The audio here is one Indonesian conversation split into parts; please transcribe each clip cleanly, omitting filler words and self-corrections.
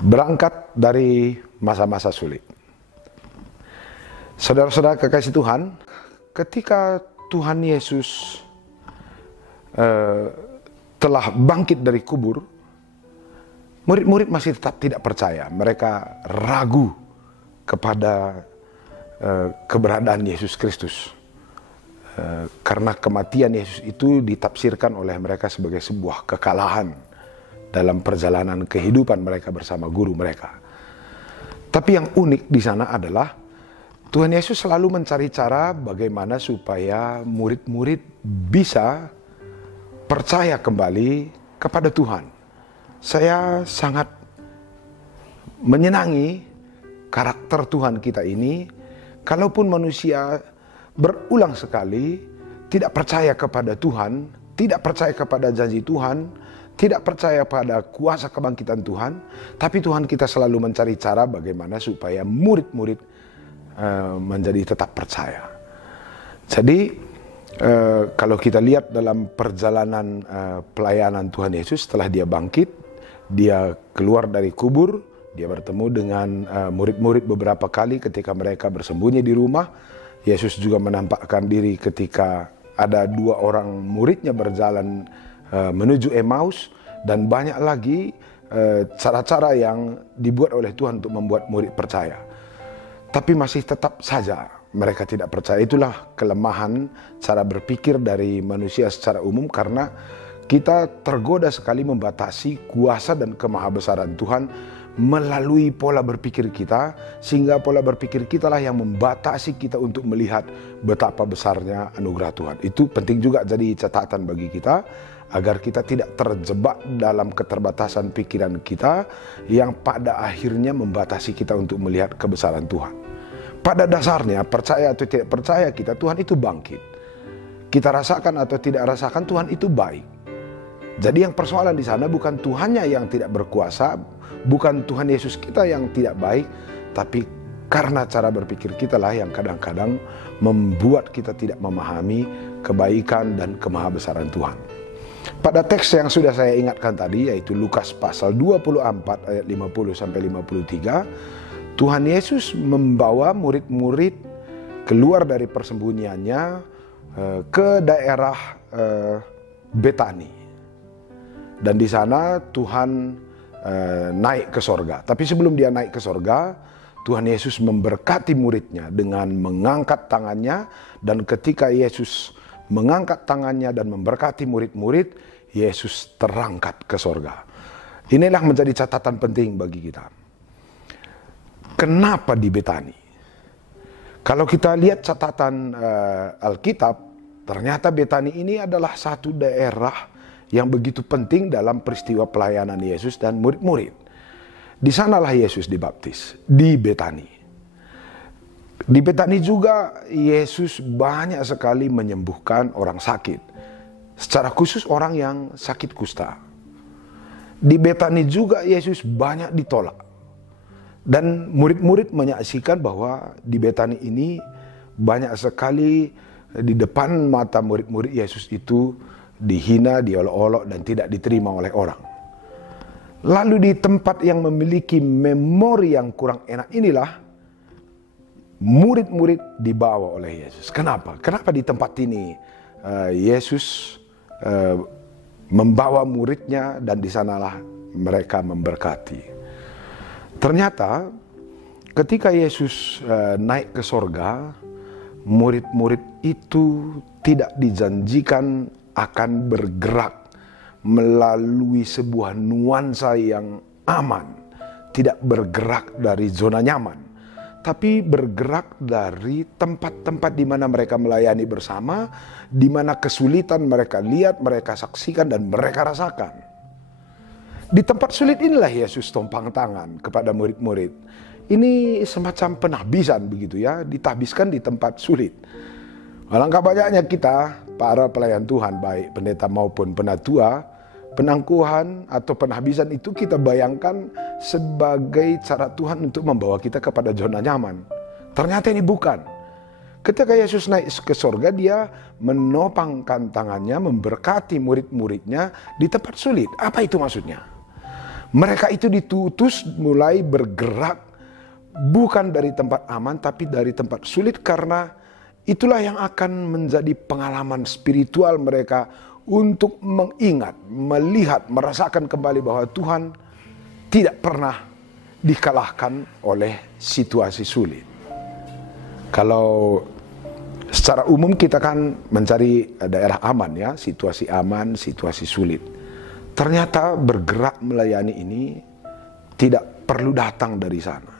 Berangkat dari masa-masa sulit. Saudara-saudara kekasih Tuhan, ketika Tuhan Yesus telah bangkit dari kubur, murid-murid masih tetap tidak percaya. Mereka ragu kepada keberadaan Yesus Kristus. Karena kematian Yesus itu ditafsirkan oleh mereka sebagai sebuah kekalahan dalam perjalanan kehidupan mereka bersama guru mereka. Tapi yang unik di sana adalah Tuhan Yesus selalu mencari cara bagaimana supaya murid-murid bisa percaya kembali kepada Tuhan. Saya sangat menyenangi karakter Tuhan kita ini. Kalaupun manusia berulang sekali tidak percaya kepada Tuhan, tidak percaya kepada janji Tuhan, tidak percaya pada kuasa kebangkitan Tuhan, tapi Tuhan kita selalu mencari cara bagaimana supaya murid-murid menjadi tetap percaya. Jadi kalau kita lihat dalam perjalanan pelayanan Tuhan Yesus setelah dia bangkit, dia keluar dari kubur, dia bertemu dengan murid-murid beberapa kali ketika mereka bersembunyi di rumah. Yesus juga menampakkan diri ketika ada 2 orang muridnya berjalan menuju Emmaus, dan banyak lagi cara-cara yang dibuat oleh Tuhan untuk membuat murid percaya. Tapi masih tetap saja mereka tidak percaya. Itulah kelemahan cara berpikir dari manusia secara umum, karena kita tergoda sekali membatasi kuasa dan kemahabesaran Tuhan melalui pola berpikir kita, sehingga pola berpikir kita lah yang membatasi kita untuk melihat betapa besarnya anugerah Tuhan. Itu penting juga jadi catatan bagi kita, agar kita tidak terjebak dalam keterbatasan pikiran kita yang pada akhirnya membatasi kita untuk melihat kebesaran Tuhan. Pada dasarnya, percaya atau tidak percaya kita, Tuhan itu bangkit. Kita rasakan atau tidak rasakan, Tuhan itu baik. Jadi yang persoalan di sana bukan Tuhannya yang tidak berkuasa, bukan Tuhan Yesus kita yang tidak baik, tapi karena cara berpikir kita lah yang kadang-kadang membuat kita tidak memahami kebaikan dan kemahabesaran Tuhan. Pada teks yang sudah saya ingatkan tadi, yaitu Lukas pasal 24 ayat 50 sampai 53, Tuhan Yesus membawa murid-murid keluar dari persembunyiannya ke daerah Betani. Dan di sana Tuhan naik ke sorga. Tapi sebelum dia naik ke sorga, Tuhan Yesus memberkati muridnya dengan mengangkat tangannya. Dan ketika Yesus mengangkat tangannya dan memberkati murid-murid, Yesus terangkat ke sorga. Inilah menjadi catatan penting bagi kita. Kenapa di Betani? Kalau kita lihat catatan Alkitab, ternyata Betani ini adalah satu daerah yang begitu penting dalam peristiwa pelayanan Yesus dan murid-murid. Di sanalah Yesus dibaptis, di Betani. Di Betani juga Yesus banyak sekali menyembuhkan orang sakit, secara khusus orang yang sakit kusta. Di Betani juga Yesus banyak ditolak. Dan murid-murid menyaksikan bahwa di Betani ini banyak sekali di depan mata murid-murid Yesus itu dihina, diolok-olok, dan tidak diterima oleh orang. Lalu di tempat yang memiliki memori yang kurang enak inilah murid-murid dibawa oleh Yesus. Kenapa? Kenapa di tempat ini Yesus membawa muridnya dan di sanalah mereka memberkati. Ternyata ketika Yesus naik ke sorga, murid-murid itu tidak dijanjikan akan bergerak melalui sebuah nuansa yang aman, tidak bergerak dari zona nyaman, tapi bergerak dari tempat-tempat di mana mereka melayani bersama, di mana kesulitan mereka lihat, mereka saksikan, dan mereka rasakan. Di tempat sulit inilah Yesus tumpang tangan kepada murid-murid. Ini semacam penahbisan begitu ya, ditahbiskan di tempat sulit. Alangkah banyaknya kita, para pelayan Tuhan, baik pendeta maupun penatua, penangkuhan atau penahbisan itu kita bayangkan sebagai cara Tuhan untuk membawa kita kepada zona nyaman. Ternyata ini bukan. Ketika Yesus naik ke sorga, dia menopangkan tangannya, memberkati murid-muridnya di tempat sulit. Apa itu maksudnya? Mereka itu ditutus mulai bergerak bukan dari tempat aman tapi dari tempat sulit, karena itulah yang akan menjadi pengalaman spiritual mereka untuk mengingat, melihat, merasakan kembali bahwa Tuhan tidak pernah dikalahkan oleh situasi sulit. Kalau secara umum kita kan mencari daerah aman ya, situasi aman, situasi sulit. Ternyata bergerak melayani ini tidak perlu datang dari sana.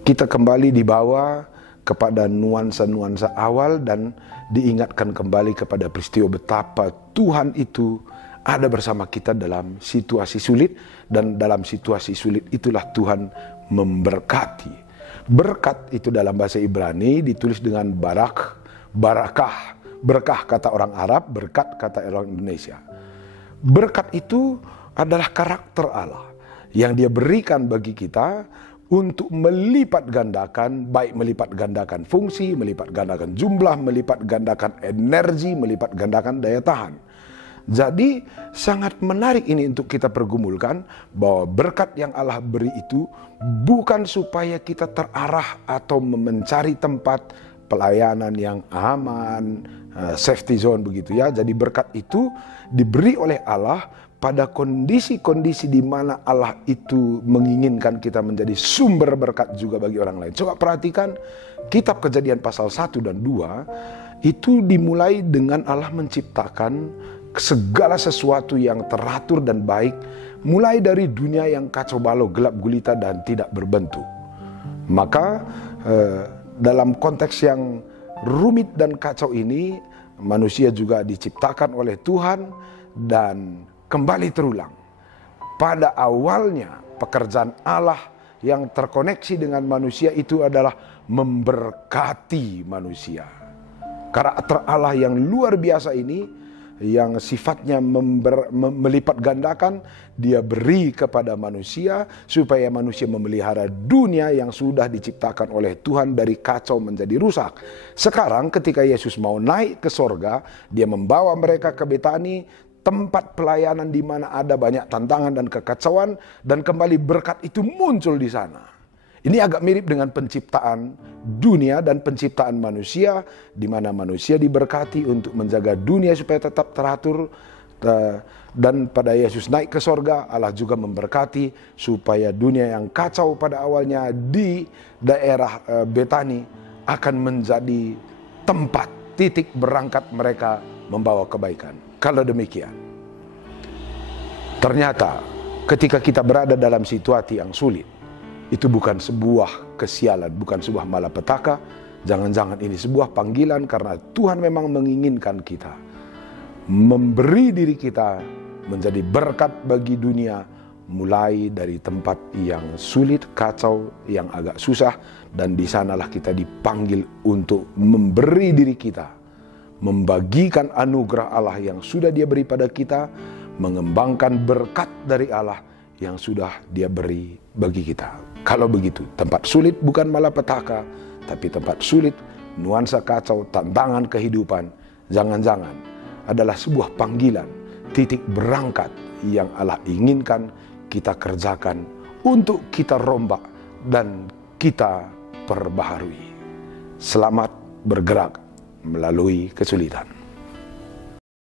Kita kembali dibawa kepada nuansa-nuansa awal dan diingatkan kembali kepada peristiwa betapa Tuhan itu ada bersama kita dalam situasi sulit, dan dalam situasi sulit itulah Tuhan memberkati. Berkat itu dalam bahasa Ibrani ditulis dengan barakah. Berkah kata orang Arab, berkat kata orang Indonesia. Berkat itu adalah karakter Allah yang Dia berikan bagi kita untuk melipat gandakan, baik melipat gandakan fungsi, melipat gandakan jumlah, melipat gandakan energi, melipat gandakan daya tahan. Jadi sangat menarik ini untuk kita pergumulkan, bahwa berkat yang Allah beri itu bukan supaya kita terarah atau mencari tempat pelayanan yang aman, safety zone begitu ya. Jadi berkat itu diberi oleh Allah pada kondisi-kondisi di mana Allah itu menginginkan kita menjadi sumber berkat juga bagi orang lain. Coba perhatikan kitab Kejadian pasal 1 dan 2, itu dimulai dengan Allah menciptakan segala sesuatu yang teratur dan baik, mulai dari dunia yang kacau balau, gelap gulita dan tidak berbentuk. Maka dalam konteks yang rumit dan kacau ini, manusia juga diciptakan oleh Tuhan dan kembali terulang. Pada awalnya pekerjaan Allah yang terkoneksi dengan manusia itu adalah memberkati manusia. Karakter Allah yang luar biasa ini, yang sifatnya melipat gandakan, Dia beri kepada manusia supaya manusia memelihara dunia yang sudah diciptakan oleh Tuhan dari kacau menjadi rusak. Sekarang ketika Yesus mau naik ke sorga, Dia membawa mereka ke Betani, tempat pelayanan di mana ada banyak tantangan dan kekacauan, dan kembali berkat itu muncul di sana. Ini agak mirip dengan penciptaan dunia dan penciptaan manusia, di mana manusia diberkati untuk menjaga dunia supaya tetap teratur. Dan pada Yesus naik ke sorga, Allah juga memberkati supaya dunia yang kacau pada awalnya di daerah Betani akan menjadi tempat titik berangkat mereka membawa kebaikan. Kalau demikian, ternyata ketika kita berada dalam situasi yang sulit, itu bukan sebuah kesialan, bukan sebuah malapetaka. Jangan-jangan ini sebuah panggilan, karena Tuhan memang menginginkan kita memberi diri kita menjadi berkat bagi dunia, mulai dari tempat yang sulit, kacau, yang agak susah, dan di sanalah kita dipanggil untuk memberi diri kita, membagikan anugerah Allah yang sudah Dia beri pada kita, mengembangkan berkat dari Allah yang sudah Dia beri bagi kita. Kalau begitu, tempat sulit bukan malapetaka, tapi tempat sulit, nuansa kacau, tantangan kehidupan, jangan-jangan adalah sebuah panggilan, titik berangkat yang Allah inginkan kita kerjakan untuk kita rombak dan kita perbaharui. Selamat bergerak melalui kesulitan.